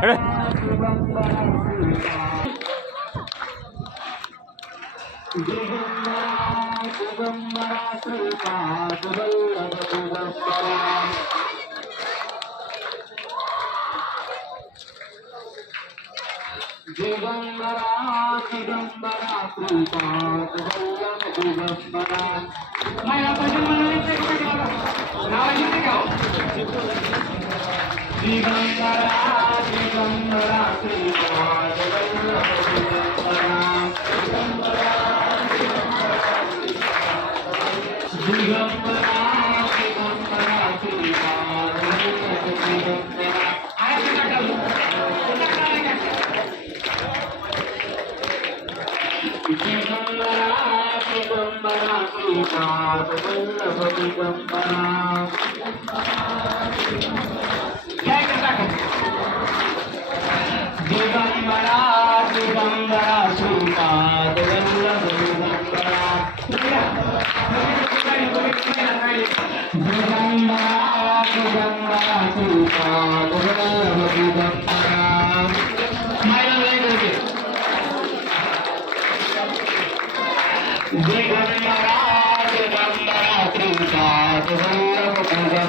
그래. दिगंबरा दिगंबरा श्रीपाद वल्लभ दिगंबरा दिगंबरा दिगंबरा दिगंबरा श्रीपाद वल्लभ दिगंबरा काय करता का? दिगंबरा दिगंबरा श्रीपाद वल्लभ दिगंबरा दिगंबरा दिगंबरा श्रीपाद वल्लभ दिगंबरा मायला लय गरजे. दिगंबरा दिगंबरा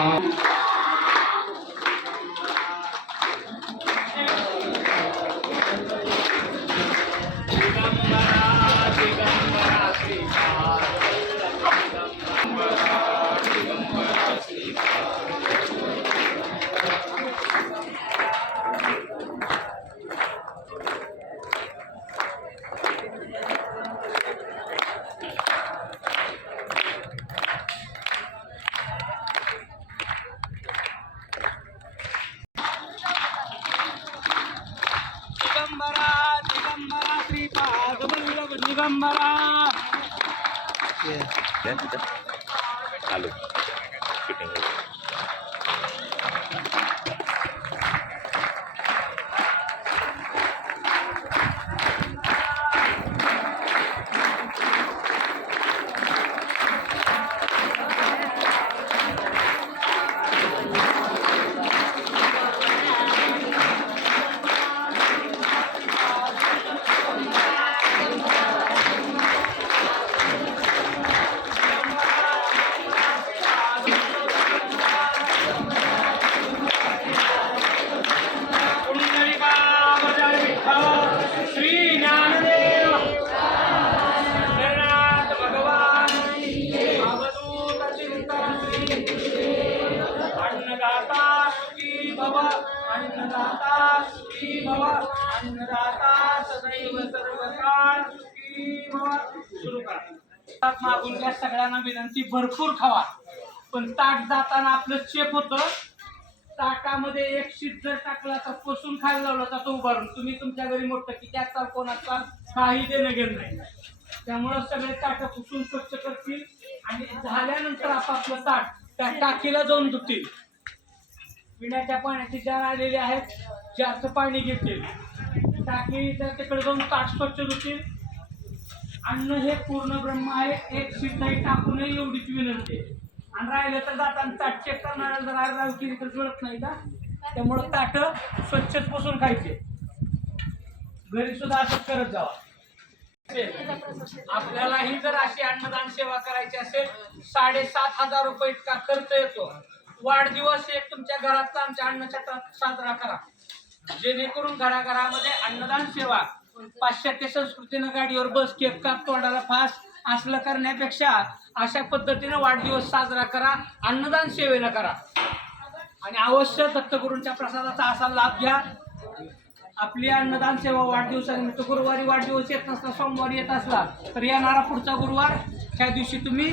Amen. वल्लभ दिगंबरा सुखी सुखी भव सदैव सर्वकाळ सुखी भव. सुरू करा. मागून सगळ्यांना विनंती भरपूर खावा. पण ताट जाताना आपलं चेप होतं. ताटामध्ये एक शीत जर टाकला तर पसून खायला लावला तर तो उभारून. तुम्ही तुमच्या घरी मोठं की त्याचा कोणाचा काही देणं घेणं नाही. त्यामुळं सगळे ताट पुसून स्वच्छ करतील आणि झाल्यानंतर आपापलं ताट त्या टाकीला जाऊन धुतील. पिण्याच्या पाण्याचे जार आलेले आहेत. जास्त पाणी घेतील. टाकी तर तिकडे जाऊन ताट स्वच्छ धुतील. अन्न हे पूर्ण ब्रह्म आहे. एक शिटाई टाकू नये एवढीच विनंती आणि राहिलं तर जाताना ताट चेक करणाऱ्याला जर आड राव केली तर जुळत नाही का? त्यामुळं ताट स्वच्छच बसून खायचे. घरी सुद्धा असंच करत जावा. आपल्यालाही जर अशी अन्नदान सेवा करायची असेल साडेसात हजार रुपये इतका खर्च येतो. वाढदिवस एक तुमच्या घरातला आमच्या अन्नछत्रात साजरा करा. जेणेकरून घराघरामध्ये अन्नदान सेवा पाश्चात्य संस्कृतीनं गाडीवर बस केक काप तोंडाला फास असलं करण्यापेक्षा अशा पद्धतीनं वाढदिवस साजरा करा अन्नदान सेवेनं करा. आणि अवश्य दत्तगुरूंच्या प्रसादाचा असा लाभ घ्या. आपली अन्नदान सेवा वाढदिवसानिमित्त गुरुवारी वाढदिवस येत नसला सोमवारी येत असला तर येणारा पुढचा गुरुवार त्या दिवशी तुम्ही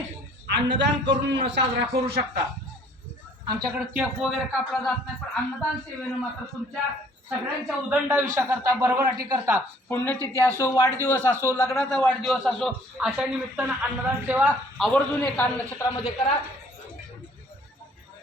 अन्नदान करून साजरा करू शकता. आमच्याकडे केक वगैरे कापला जात नाही पण अन्नदान सेवेनं मात्र तुमच्या सगळ्यांच्या उदंडाविषया करता बरोबराटी करता. पुण्यतिथी असो वाढदिवस असो लग्नाचा वाढदिवस असो अशा निमित्तानं अन्नदान सेवा आवर्जून एका अन्नक्षेत्रामध्ये करा.